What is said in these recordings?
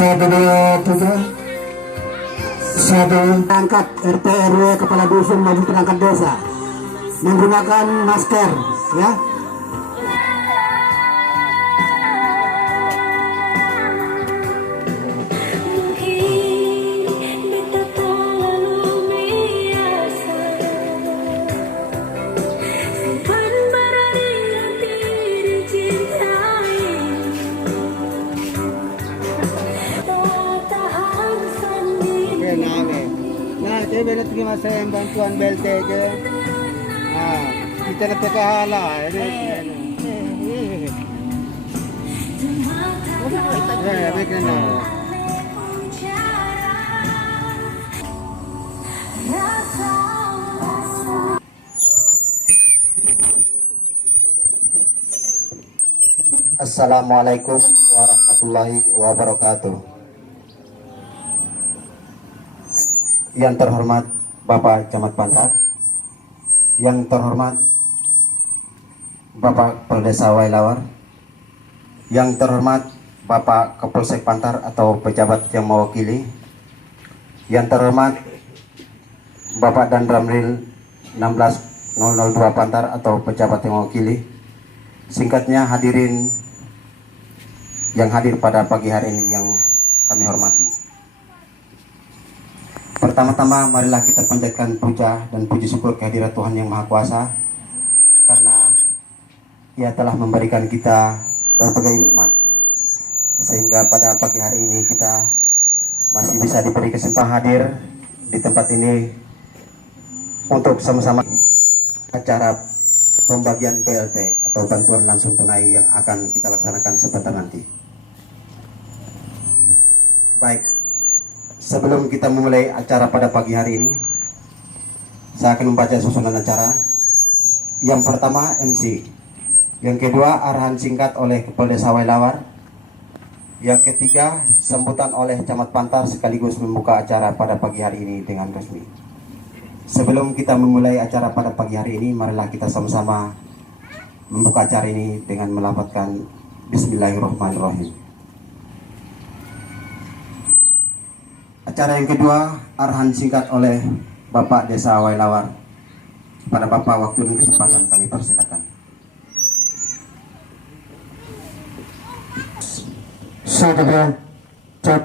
Saya angkat RT RW kepala dusun maju perangkat desa menggunakan masker, ya. Nah, jadi benar terima saya yang bantuan BLT ke. Nah, kita nak kahala ini. Assalamualaikum warahmatullahi wabarakatuh. Yang terhormat Bapak Camat Pantar, yang terhormat Bapak Peldesa Wailawar, yang terhormat Bapak Kapolsek Pantar atau pejabat yang mewakili, yang terhormat Bapak Danramil 16002 Pantar atau pejabat yang mewakili, singkatnya hadirin yang hadir pada pagi hari ini yang kami hormati. Pertama-tama marilah kita panjatkan puja dan puji syukur kehadirat Tuhan Yang Maha Kuasa, karena Ia telah memberikan kita berbagai nikmat sehingga pada pagi hari ini kita masih bisa diberi kesempatan hadir di tempat ini untuk sama-sama acara pembagian BLT atau bantuan langsung tunai yang akan kita laksanakan sebentar nanti. Baik, sebelum kita memulai acara pada pagi hari ini, saya akan membaca susunan acara. Yang pertama MC, yang kedua arahan singkat oleh Kepala Desa Wailawar, yang ketiga sambutan oleh Camat Pantar sekaligus membuka acara pada pagi hari ini dengan resmi. Sebelum kita memulai acara pada pagi hari ini, marilah kita sama-sama membuka acara ini dengan melafazkan Bismillahirrahmanirrahim. Acara yang kedua, arahan singkat oleh Bapak Desa Wailawar. Pada Bapak waktu dan kesempatan kami persilakan. Saudara cek.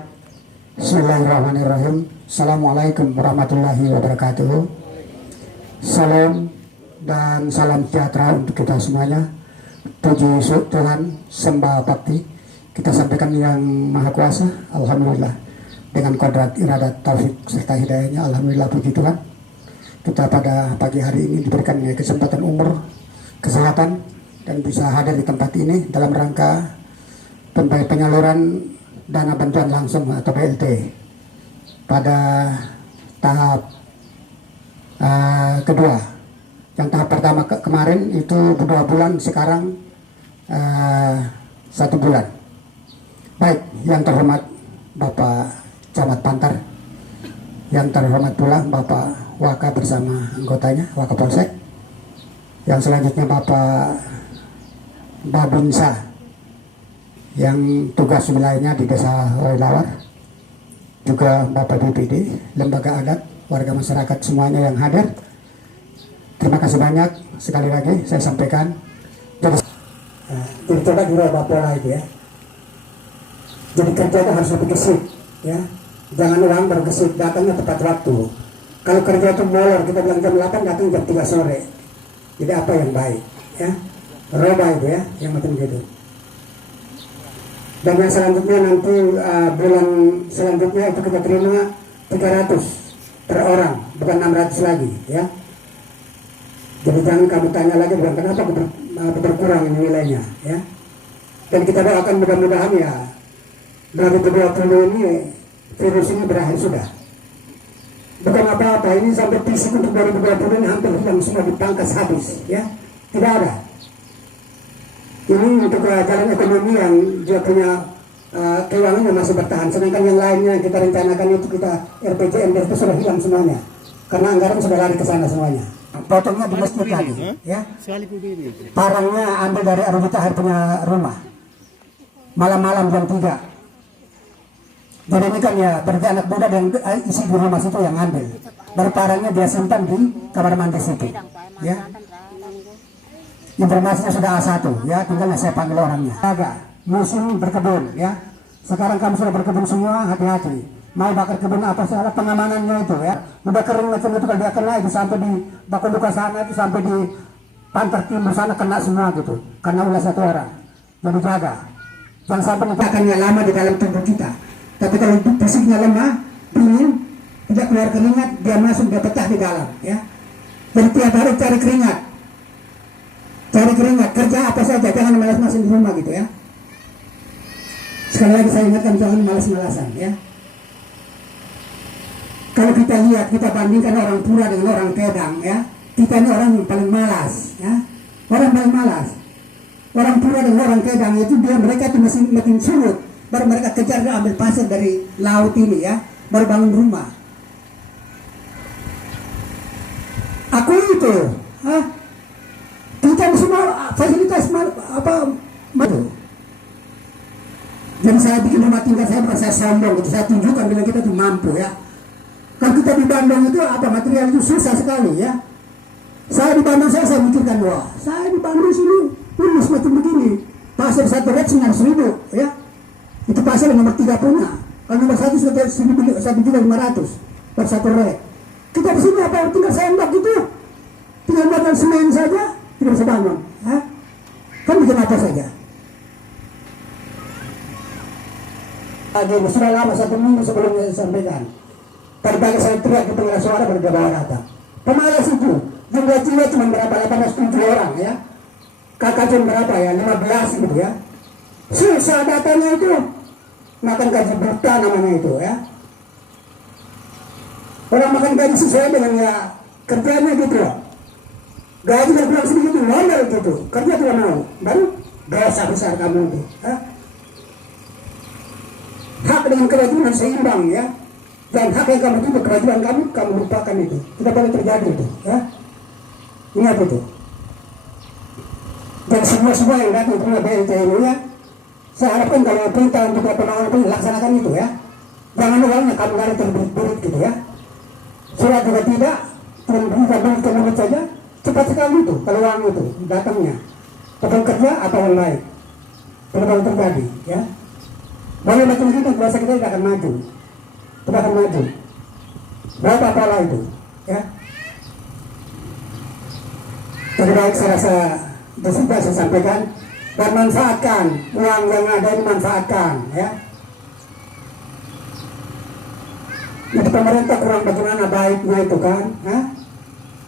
Bismillahirrahmanirrahim. Assalamualaikum warahmatullahi wabarakatuh. Salam dan salam sejahtera untuk kita semuanya. Puji Tuhan, sembah bakti kita sampaikan Yang Maha Kuasa. Alhamdulillah, dengan kodrat iradat taufik serta hidayahnya, alhamdulillah puji Tuhan, kita pada pagi hari ini diberikan kesempatan umur, kesehatan, dan bisa hadir di tempat ini dalam rangka penyaluran dana bantuan langsung atau BLT pada tahap kedua. Yang tahap pertama kemarin itu 2 bulan, sekarang 1 bulan. Baik, yang terhormat Bapak Camat Pantar, yang terhormat pula Bapak Waka bersama anggotanya, Waka Polsek, yang selanjutnya Bapak Babinsa yang tugas wilayahnya di Desa Wailawar, juga Bapak BPD, lembaga adat, warga masyarakat semuanya yang hadir. Terima kasih banyak sekali lagi saya sampaikan. Jadi coba dirubah pola itu ya. Jadi kerja itu harus lebih gesit ya. Jangan orang bergesit, datangnya tepat waktu. Kalau kerja itu molor, kita bilang jam 8 datang jam 3 sore. Jadi apa yang baik ya? Rubah itu ya, yang macam gitu. Dan yang selanjutnya nanti bulan selanjutnya itu kita terima 300 per orang, bukan 600 lagi ya. Jadi jangan kamu tanya lagi bukan kenapa berkurang nilainya ya. Dan kita doakan mudah-mudahan ya 2020 ini virus ini berakhir sudah. Bukan apa-apa, ini sampai fisik untuk 2020 ini hampir hilang semua, dipangkas habis ya. Tidak ada. Ini untuk jalan ekonomi yang dia punya keuangannya masih bertahan. Sedangkan yang lainnya yang kita rencanakan itu kita RPJMD itu sudah hilang semuanya. Karena anggaran sudah lari ke sana semuanya. Potongnya di masjid lagi ya. Barangnya ambil dari Arwita punya rumah. Malam-malam jam 3. Jadi ini kan ya berarti anak muda dan isi di rumah situ yang ngambil. Barangnya dia simpan di kamar mandi situ. Ya. Informasinya sudah A1 ya, tinggal saya panggil orangnya. Agak musim berkebun ya. Sekarang kamu sudah berkebun semua, hati-hati. Mau bakar kebun apa salah pengamanannya itu ya. Udah kering macam itu kalau dia kena itu sampai di bakul luka sana itu sampai di pantar timur sana kena semua gitu. Karena ulah satu orang. Jadi jaga. Jangan sampai letakkannya lama di dalam tubuh kita. Tapi kalau fisiknya lemah, dingin, tidak keluar keringat, dia masuk, dia pecah di dalam ya. Jadi tiap hari cari keringat. Cari keringat, kerja apa saja, jangan malas-malasan di rumah gitu ya. Sekali lagi saya ingatkan, jangan malas-malasan ya. Kalau kita lihat, kita bandingkan orang Pura dengan orang Kedang ya, kita ini orang yang paling malas ya. Orang paling malas. Orang Pura dengan orang Kedang itu mereka itu makin surut. Baru mereka kejar dan ambil pasir dari laut ini ya, baru bangun rumah. Aku itu, kita semua fasilitas apa itu. Dan saya bikin rumah tinggal saya bukan saya sombong, gitu. Saya tunjukkan bila kita tuh mampu ya. Kalau kita di Bandung itu apa material itu susah sekali ya. Saya di Bandung saya mikirkan wah, saya di Bandung sini lulus macam begini, pasir satu red 900.000 ya. Itu pasir nomor 3 punya. Kalau nomor 1 sudah 1.500 per satu red. Kita di sini apa tinggal sendok gitu, tinggal modal semen saja tidak bisa bangun. Kan bikin apa saja. Sudah lama 1 minggu sebelum saya sampaikan. Tadi pagi saya teriak di pengeras suara baru dia bawa data. Pemalas itu jumlah cewek cuma berapa 807 orang ya. Kakak cuma berapa ya 15 gitu ya. Susah datanya itu. Makan gaji buta namanya itu ya. Orang makan gaji sesuai dengan ya kerjanya gitu loh. Gaji kalau kurang sedikit itu modal gitu. Kerja tidak mau. Baru dosa besar kamu itu. Hak dengan kewajiban seimbang ya. Dan hak yang kamu itu kewajiban kamu lupakan itu. Tidak boleh terjadi itu ya. Ingat itu. Dan semua yang datang ke BLT ini ya, saya harapkan kalau perintah untuk penanganan itu laksanakan itu ya. Jangan uangnya kamu gak ada terberit gitu ya. Surat juga tidak, terbuka ke mulut saja, cepat sekali itu kalau uang itu datangnya. Bukan kerja atau yang lain. Kalau terjadi ya. Boleh macam itu bahasa kita tidak akan maju. Tidak akan maju. Berapa pola itu ya. Jadi baik saya rasa sudah saya sampaikan. Dan manfaatkan uang yang ada ini, manfaatkan ya. Jadi pemerintah kurang bagaimana baiknya itu kan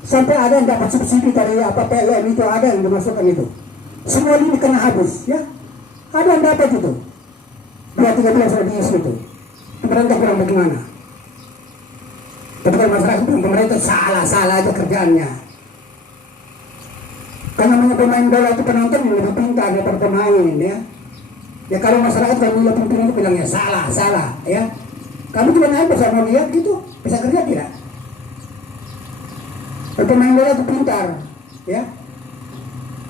sampai ada yang dapat subsidi dari apa PLN itu, ada yang dimasukkan itu. Semua ini kena habis ya. Ada yang dapat itu 2-3 bulan sudah diisi itu. Pemerintah kurang bagaimana. Tapi kalau masyarakat pemerintah salah itu kerjaannya. Karena namanya pemain bola itu penonton yang lebih pintar daripada pemain ya. Ya kalau masyarakat kalau melihat pemimpin itu bilangnya salah ya. Kamu cuma naik bisa melihat gitu, bisa kerja tidak? Kalau pemain bola itu pintar ya.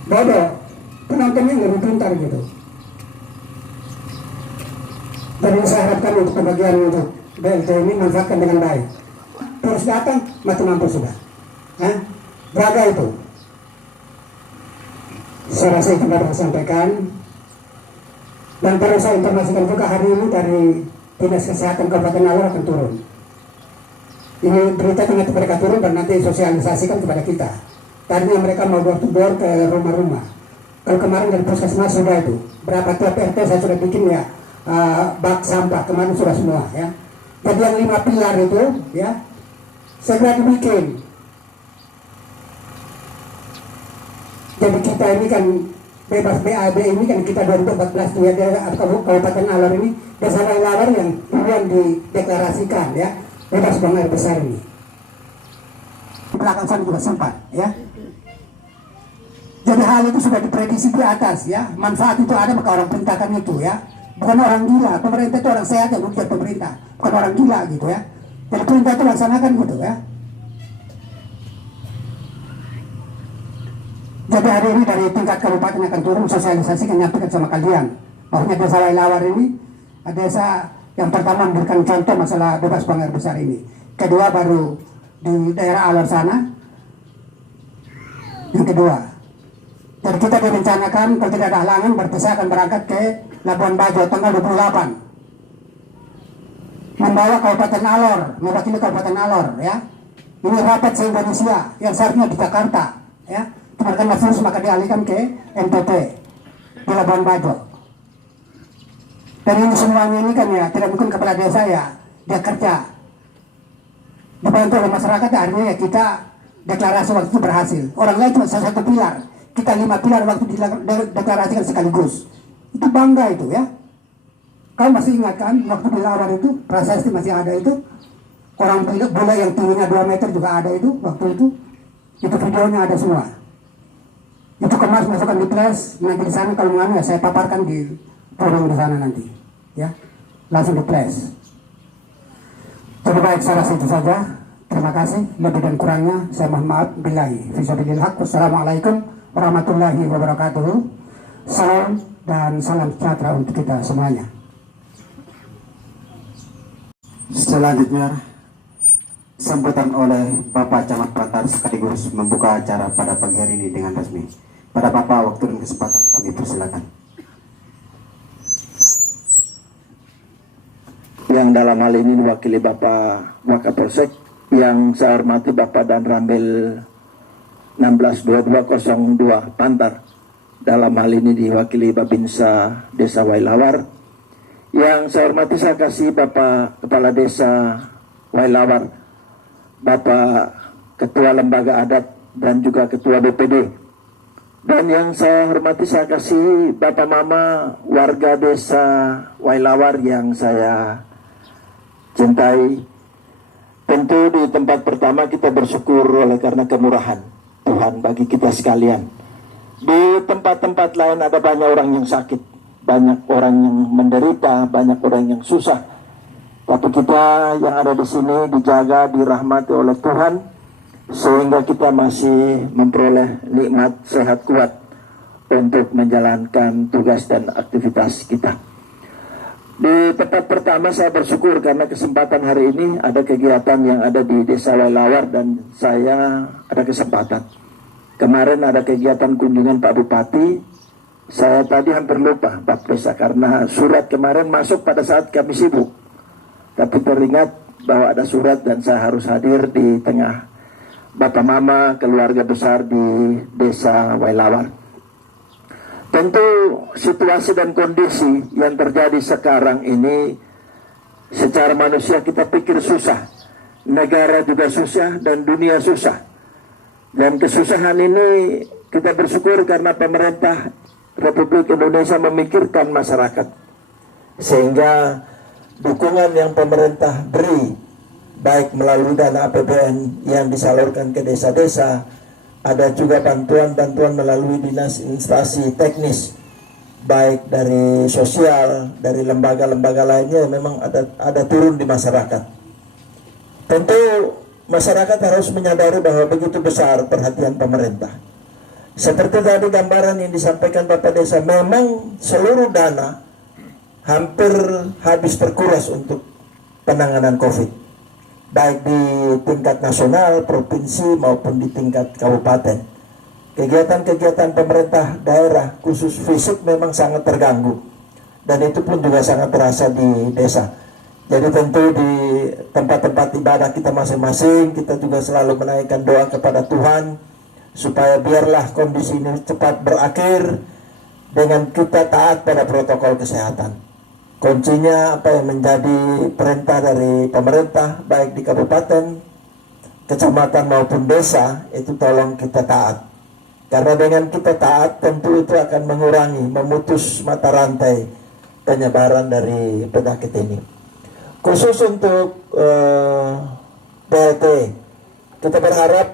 Bodoh, penontonnya lebih pintar gitu. Dan saya harapkan untuk pembagian untuk BLT ini manfaatkan dengan baik. Terus datang mati mampu sudah. Berada itu. Saya rasa itu dapat saya sampaikan. Dan perlu saya informasikan juga hari ini dari Dinas Kesehatan Kabupaten Alor akan turun. Ini berita ternyata mereka turun dan nanti sosialisasikan kepada kita. Tadinya mereka mau door to door ke rumah-rumah. Kalau kemarin dari puskesmas sudah itu. Berapa tiap RT saya sudah bikin ya bak sampah kemarin sudah semua ya. Jadi yang 5 pilar itu ya segera dibikin. Jadi kita ini kan bebas BAB ini kan kita 2014 ya Kabupaten Alor ini desa Lawar yang duluan dideklarasikan ya bebas buang air besar ini. Di belakang sana juga sempat ya. Jadi hal itu sudah diprediksi di atas ya. Manfaat itu ada maka orang perintahkan itu ya. Bukan orang gila, pemerintah itu orang sehat yang ujian pemerintah, bukan orang gila gitu ya. Jadi perintah itu laksanakan gitu ya. Jadi hari ini dari tingkat kabupaten akan turun sosialisasi kan nyampaikan sama kalian. Maksudnya desa Lawar ini desa Yang pertama memberikan contoh masalah bebas buang air besar ini. Kedua baru di daerah Alor sana. Yang kedua, dan kita direncanakan kalau tidak ada halangan berarti saya akan berangkat ke Labuan Bajo tanggal 28. Membawa Kabupaten Alor, mewakili Kabupaten Alor ya. Ini rapat se-Indonesia yang seharusnya di Jakarta ya. Cuma karena virus maka dialihkan ke NTT di Labuan Bajo. Dan ini semuanya ini kan ya tidak mungkin kepala desa ya dia kerja dibantu oleh masyarakat ya, akhirnya ya kita deklarasi waktu itu berhasil. Orang lain cuma salah satu pilar, kita 5 pilar waktu deklarasikan sekaligus. Itu bangga itu ya. Kau masih ingat kan waktu di Lawar itu prasasti masih ada itu, orang bule yang tingginya 2 meter juga ada itu waktu itu videonya ada semua. Itu kemas masukkan di flash, nanti di sana kalau mau ya saya paparkan di forum di sana nanti ya, langsung di flash. Jadi baik, saya rasa itu saja. Terima kasih. Lebih dan kurangnya saya mohon maaf. Billahi fisabilil haq. Wassalamualaikum warahmatullahi wabarakatuh. Salam dan salam sejahtera untuk kita semuanya. Selanjutnya sambutan oleh Bapak Camat Pantar sekaligus membuka acara pada pagi hari ini dengan resmi. Pada Bapak waktu dan kesempatan kami persilakan. Yang dalam hal ini diwakili Bapak Wakapolsek, yang saya hormati Bapak Dan Rambil 162202 Pantar. Dalam hal ini diwakili Babinsa Desa Wailawar. Yang saya hormati saya kasih Bapak Kepala Desa Wailawar, Bapak Ketua Lembaga Adat dan juga Ketua BPD. Dan yang saya hormati saya kasih Bapak Mama warga Desa Wailawar yang saya cintai. Tentu di tempat pertama kita bersyukur oleh karena kemurahan Tuhan bagi kita sekalian. Di tempat-tempat lain ada banyak orang yang sakit, banyak orang yang menderita, banyak orang yang susah. Tapi kita yang ada di sini dijaga, dirahmati oleh Tuhan sehingga kita masih memperoleh nikmat sehat kuat untuk menjalankan tugas dan aktivitas kita. Di tempat pertama saya bersyukur karena kesempatan hari ini ada kegiatan yang ada di Desa Wailawar dan saya ada kesempatan. Kemarin ada kegiatan kunjungan Pak Bupati, saya tadi hampir lupa Pak Desa karena surat kemarin masuk pada saat kami sibuk. Tapi teringat bahwa ada surat dan saya harus hadir di tengah Bapak Mama keluarga besar di Desa Wailawar. Tentu situasi dan kondisi yang terjadi sekarang ini secara manusia kita pikir susah, negara juga susah dan dunia susah. Dan kesusahan ini kita bersyukur karena pemerintah Republik Indonesia memikirkan masyarakat. Sehingga dukungan yang pemerintah beri baik melalui dana APBN yang disalurkan ke desa-desa, ada juga bantuan-bantuan melalui dinas instansi teknis baik dari sosial, dari lembaga-lembaga lainnya memang ada turun di masyarakat. Tentu masyarakat harus menyadari bahwa begitu besar perhatian pemerintah. Seperti tadi gambaran yang disampaikan Bapak Desa, memang seluruh dana hampir habis terkuras untuk penanganan COVID. Baik di tingkat nasional, provinsi maupun di tingkat kabupaten. Kegiatan-kegiatan pemerintah daerah khusus fisik memang sangat terganggu. Dan itu pun juga sangat terasa di desa. Jadi tentu di tempat-tempat ibadah kita masing-masing, kita juga selalu menaikkan doa kepada Tuhan supaya biarlah kondisi ini cepat berakhir dengan kita taat pada protokol kesehatan. Kuncinya apa yang menjadi perintah dari pemerintah baik di kabupaten, kecamatan maupun desa, itu tolong kita taat. Karena dengan kita taat tentu itu akan mengurangi, memutus mata rantai penyebaran dari penyakit ini. Khusus untuk BLT, kita berharap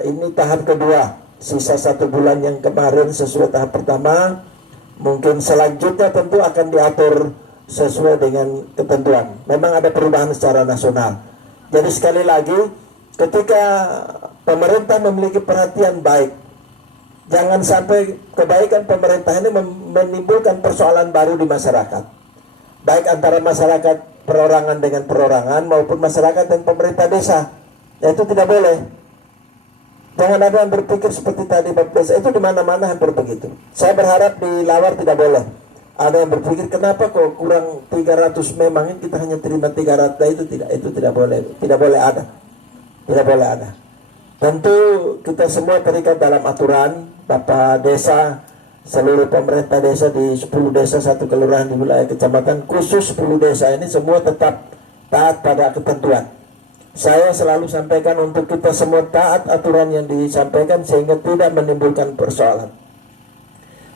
ini tahap kedua, sisa 1 bulan yang kemarin sesuai tahap pertama. Mungkin selanjutnya tentu akan diatur sesuai dengan ketentuan. Memang ada perubahan secara nasional. Jadi sekali lagi, ketika pemerintah memiliki perhatian baik, jangan sampai kebaikan pemerintah ini menimbulkan persoalan baru di masyarakat. baik antara masyarakat perorangan dengan perorangan maupun masyarakat dan pemerintah desa. Ya, itu tidak boleh. Jangan ada yang berpikir seperti tadi Bapak Desa, itu di mana-mana hampir begitu. Saya berharap di Lawar tidak boleh. Ada yang berpikir kenapa kok kurang 300, memangnya kita hanya terima 300. Nah, itu tidak boleh. Tidak boleh ada. Tidak boleh ada. Tentu kita semua terikat dalam aturan. Bapak Desa, seluruh pemerintah desa di 10 desa 1 kelurahan di wilayah kecamatan, khusus 10 desa ini semua tetap taat pada ketentuan. Saya selalu sampaikan untuk kita semua taat aturan yang disampaikan sehingga tidak menimbulkan persoalan.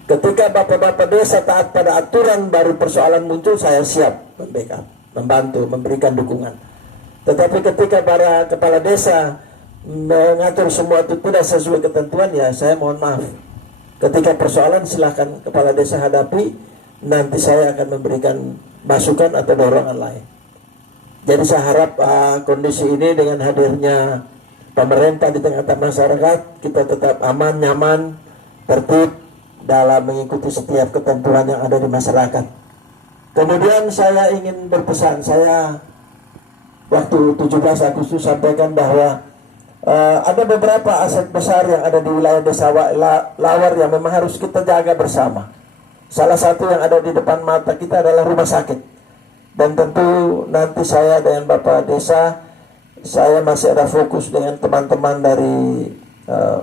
Ketika bapak-bapak desa taat pada aturan, baru persoalan muncul, saya siap membackup, membantu, memberikan dukungan. Tetapi ketika para kepala desa mengatur semua itu tidak sesuai ketentuan, ya saya mohon maaf. Ketika persoalan silahkan kepala desa hadapi, nanti saya akan memberikan masukan atau dorongan lain. Jadi saya harap kondisi ini dengan hadirnya pemerintah di tengah-tengah masyarakat, kita tetap aman, nyaman, tertib dalam mengikuti setiap ketentuan yang ada di masyarakat. Kemudian saya ingin berpesan, saya waktu 17 Agustus sampaikan bahwa ada beberapa aset besar yang ada di wilayah desa Lawar yang memang harus kita jaga bersama. Salah satu yang ada di depan mata kita adalah rumah sakit. Dan tentu nanti saya dengan Bapak Desa, saya masih ada fokus dengan teman-teman dari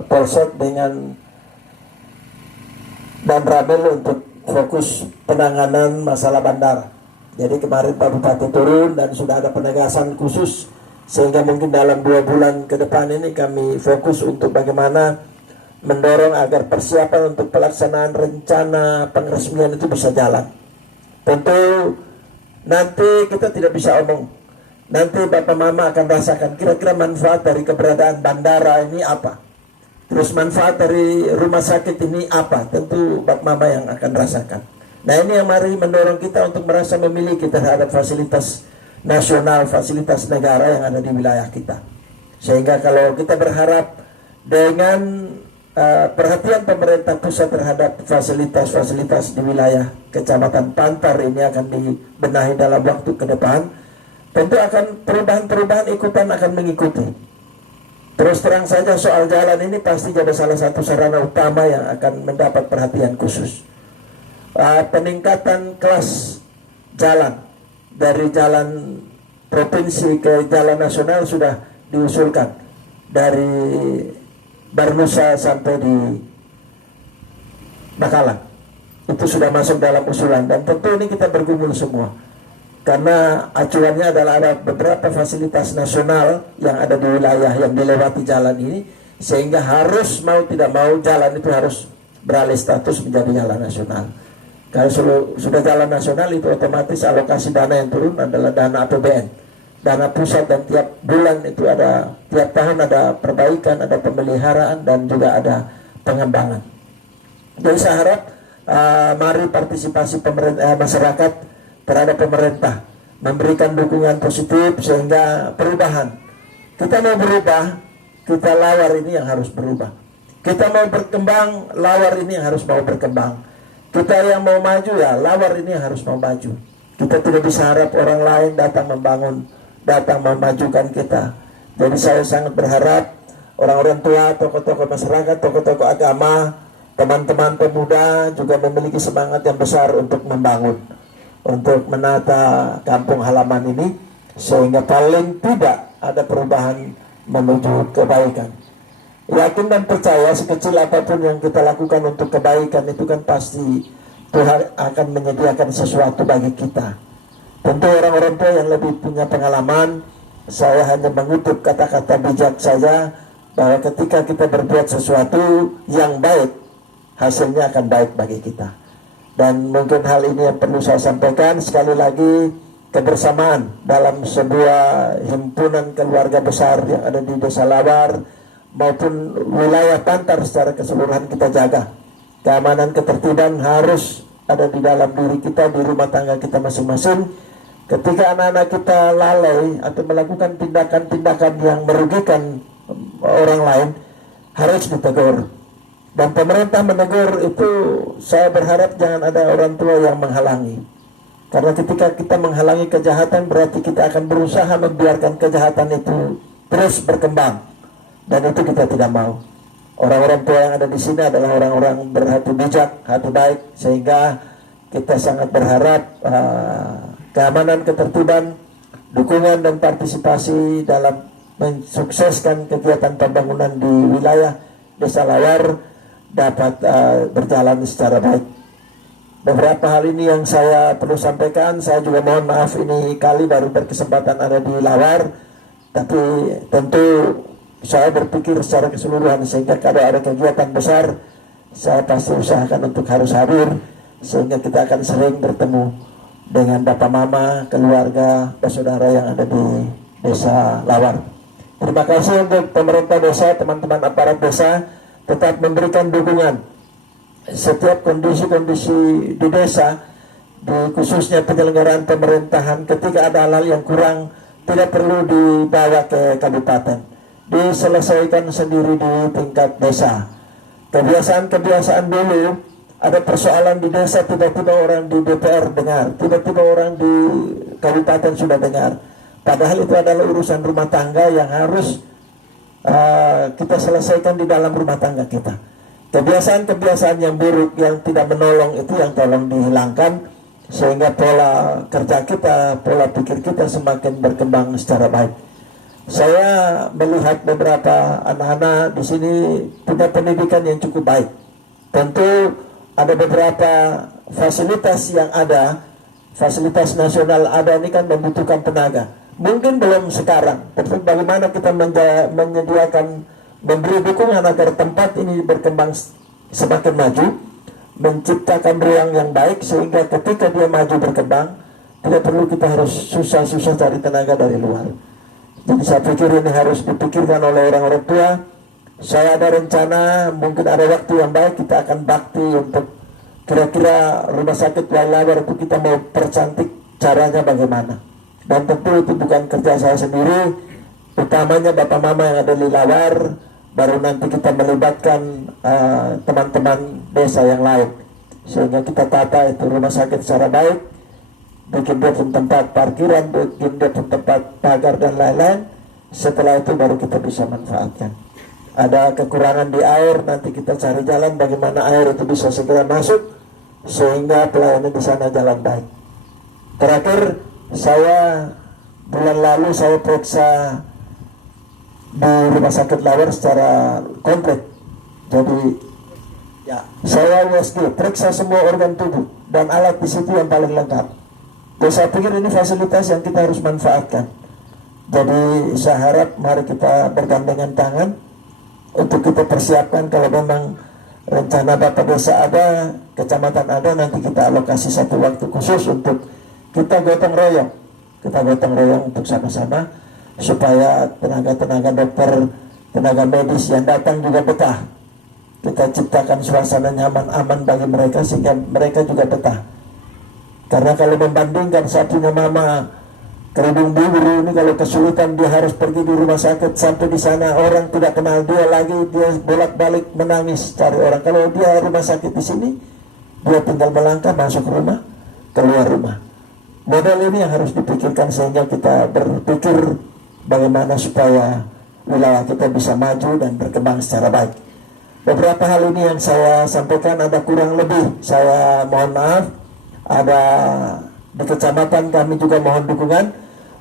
Polsek dengan dan Ramil untuk fokus penanganan masalah bandara. Jadi kemarin Pak Bupati turun dan sudah ada penegasan khusus, sehingga mungkin dalam 2 bulan ke depan ini kami fokus untuk bagaimana mendorong agar persiapan untuk pelaksanaan rencana penresmian itu bisa jalan. Tentu nanti kita tidak bisa omong. Nanti Bapak Mama akan rasakan kira-kira manfaat dari keberadaan bandara ini apa. Terus manfaat dari rumah sakit ini apa. Tentu Bapak Mama yang akan rasakan. Nah, ini yang mari mendorong kita untuk merasa memiliki terhadap fasilitas nasional, fasilitas negara yang ada di wilayah kita. Sehingga kalau kita berharap dengan perhatian pemerintah pusat terhadap fasilitas-fasilitas di wilayah Kecamatan Pantar ini akan dibenahi dalam waktu ke depan, tentu akan perubahan-perubahan ikutan akan mengikuti. Terus terang saja soal jalan ini pasti jadi salah satu sarana utama yang akan mendapat perhatian khusus. Peningkatan kelas jalan dari jalan provinsi ke jalan nasional sudah diusulkan dari Barnusa sampai di Bakalan. Itu sudah masuk dalam usulan dan tentu ini kita bergumul semua. Karena acuannya adalah ada beberapa fasilitas nasional yang ada di wilayah yang dilewati jalan ini, sehingga harus mau tidak mau jalan itu harus beralih status menjadi jalan nasional. Kalau sudah jalan nasional itu otomatis alokasi dana yang turun adalah dana APBN. Dana pusat, dan tiap bulan itu ada, tiap tahun ada perbaikan, ada pemeliharaan dan juga ada pengembangan. Jadi saya harap mari partisipasi masyarakat terhadap pemerintah, memberikan dukungan positif sehingga perubahan. Kita mau berubah, kita Lawar ini yang harus berubah. Kita mau berkembang, Lawar ini yang harus mau berkembang. Kita yang mau maju, ya Lawar ini yang harus mau maju. Kita tidak bisa harap orang lain datang membangun, datang memajukan kita. Jadi saya sangat berharap orang-orang tua, tokoh-tokoh masyarakat, tokoh-tokoh agama, teman-teman pemuda juga memiliki semangat yang besar untuk membangun, untuk menata kampung halaman ini, sehingga paling tidak ada perubahan menuju kebaikan. Yakin dan percaya sekecil apapun yang kita lakukan untuk kebaikan itu kan pasti Tuhan akan menyediakan sesuatu bagi kita. Tentu orang-orang tua yang lebih punya pengalaman, saya hanya mengutip kata-kata bijak saja, bahwa ketika kita berbuat sesuatu yang baik, hasilnya akan baik bagi kita. Dan mungkin hal ini yang perlu saya sampaikan sekali lagi, kebersamaan dalam sebuah himpunan keluarga besar yang ada di Desa Lawar maupun wilayah Pantar secara keseluruhan kita jaga. Keamanan ketertiban harus ada di dalam diri kita, di rumah tangga kita masing-masing. Ketika anak-anak kita lalai atau melakukan tindakan-tindakan yang merugikan orang lain, harus ditegur. Dan pemerintah menegur itu, saya berharap jangan ada orang tua yang menghalangi. Karena ketika kita menghalangi kejahatan, berarti kita akan berusaha membiarkan kejahatan itu terus berkembang, dan itu kita tidak mau. Orang-orang tua yang ada di sini adalah orang-orang berhati bijak, hati baik, sehingga kita sangat berharap keamanan, ketertiban, dukungan dan partisipasi dalam mensukseskan kegiatan pembangunan di wilayah Desa Lawar dapat berjalan secara baik. Beberapa hal ini yang saya perlu sampaikan. Saya juga mohon maaf, ini kali baru berkesempatan ada di Lawar, tapi tentu saya berpikir secara keseluruhan, sehingga kalau ada kegiatan besar saya pasti usahakan untuk harus hadir, sehingga kita akan sering bertemu dengan bapak mama, keluarga, dan saudara yang ada di Desa Lawar. Terima kasih untuk pemerintah desa, teman-teman aparat desa tetap memberikan dukungan. Setiap kondisi-kondisi di desa, khususnya penyelenggaraan pemerintahan, ketika ada hal-hal yang kurang, tidak perlu dibawa ke kabupaten, diselesaikan sendiri di tingkat desa. Kebiasaan-kebiasaan dulu, ada persoalan di desa, tiba-tiba orang di DPR dengar, tiba-tiba orang di kabupaten sudah dengar. Padahal itu adalah urusan rumah tangga yang harus kita selesaikan di dalam rumah tangga kita. Kebiasaan-kebiasaan yang buruk, yang tidak menolong, itu yang tolong dihilangkan, sehingga pola kerja kita, pola pikir kita semakin berkembang secara baik. Saya melihat beberapa anak-anak di sini punya pendidikan yang cukup baik. Tentu ada beberapa fasilitas yang ada, fasilitas nasional ada, ini kan membutuhkan tenaga. Mungkin belum sekarang, tapi bagaimana kita menyediakan, memberi dukungan agar tempat ini berkembang semakin maju, menciptakan ruang yang baik, sehingga ketika dia maju berkembang, tidak perlu kita harus susah-susah cari tenaga dari luar. Jadi saya pikir ini harus dipikirkan oleh orang-orang tua. Saya ada rencana, mungkin ada waktu yang baik, kita akan bakti untuk kira-kira rumah sakit Wailawar itu kita mau percantik, caranya bagaimana. Dan tentu itu bukan kerja saya sendiri, utamanya bapak mama yang ada di Lawar, baru nanti kita melibatkan teman-teman desa yang lain, sehingga kita tata itu rumah sakit secara baik, bikin dia pun tempat parkiran, bikin dia pun tempat pagar dan lain-lain. Setelah itu baru kita bisa manfaatkan. Ada kekurangan di air, nanti kita cari jalan bagaimana air itu bisa segera masuk, sehingga pelayanan di sana jalan baik. Terakhir, saya bulan lalu saya periksa di rumah sakit Lawar secara komplit. Jadi ya, saya USG periksa semua organ tubuh dan alat di situ yang paling lengkap. Jadi saya pikir ini fasilitas yang kita harus manfaatkan. Jadi saya harap mari kita bergandengan tangan untuk kita persiapkan. Kalau memang rencana Bapak Desa ada, kecamatan ada, nanti kita alokasi satu waktu khusus untuk kita gotong royong. Kita gotong royong untuk sama-sama, supaya tenaga-tenaga dokter, tenaga medis yang datang juga betah. Kita ciptakan suasana nyaman, aman bagi mereka, sehingga mereka juga betah. Karena kalau membandingkan satunya mama kerudung biru ini, kalau kesulitan dia harus pergi di rumah sakit, sampai di sana orang tidak kenal dia lagi, dia bolak-balik menangis cari orang. Kalau dia rumah sakit di sini, dia tinggal melangkah masuk rumah, keluar rumah. Model ini yang harus dipikirkan, sehingga kita berpikir bagaimana supaya wilayah kita bisa maju dan berkembang secara baik. Beberapa hal ini yang saya sampaikan, ada kurang lebih saya mohon maaf. Ada di kecamatan kami juga mohon dukungan.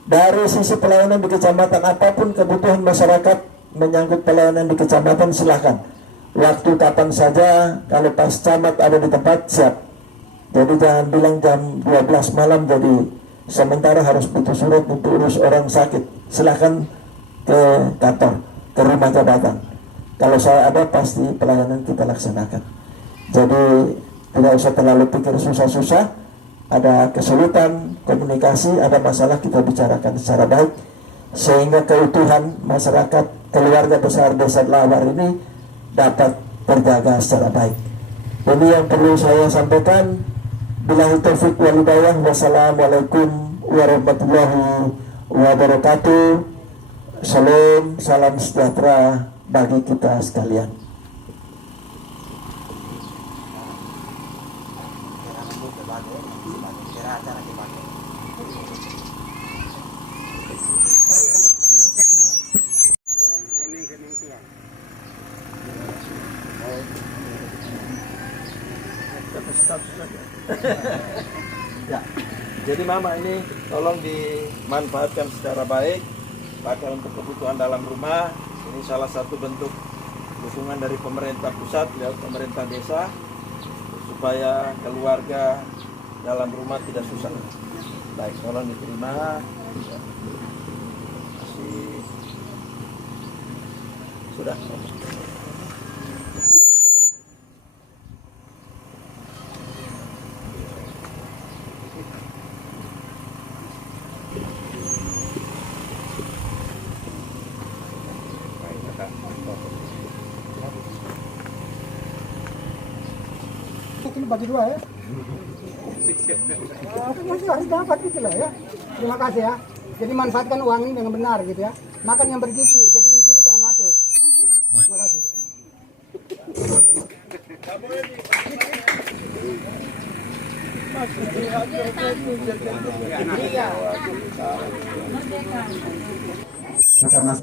Dari sisi pelayanan di kecamatan, apapun kebutuhan masyarakat menyangkut pelayanan di kecamatan, silahkan. Waktu kapan saja, kalau pas camat ada di tempat, siap. Jadi jangan bilang jam 12 malam, jadi sementara harus butuh surat untuk urus orang sakit. Silahkan ke kantor, ke rumah jabatan. Kalau saya ada, pasti pelayanan kita laksanakan. Jadi tidak usah terlalu pikir susah-susah. Ada kesulitan komunikasi, ada masalah, kita bicarakan secara baik, sehingga keutuhan masyarakat keluarga besar Desa Lawar ini dapat terjaga secara baik. Ini yang perlu saya sampaikan. Billahi taufiq wal hidayah. Wassalamualaikum warahmatullahi wabarakatuh. Salam, salam sejahtera bagi kita sekalian. Kira acara di Mama ini tolong dimanfaatkan secara baik, pakai untuk kebutuhan dalam rumah. Ini salah satu bentuk dukungan dari pemerintah pusat lewat pemerintah desa supaya keluarga dalam rumah tidak susah. Baik, tolong diterima. Masih sudah. Ini bagi dua ya. Masih harus dapat gitu lah ya. Terima kasih ya. Jadi manfaatkan uang ini dengan benar gitu ya. Makan yang bergizi. Jadi ini virus jangan masuk. Terima kasih. Karena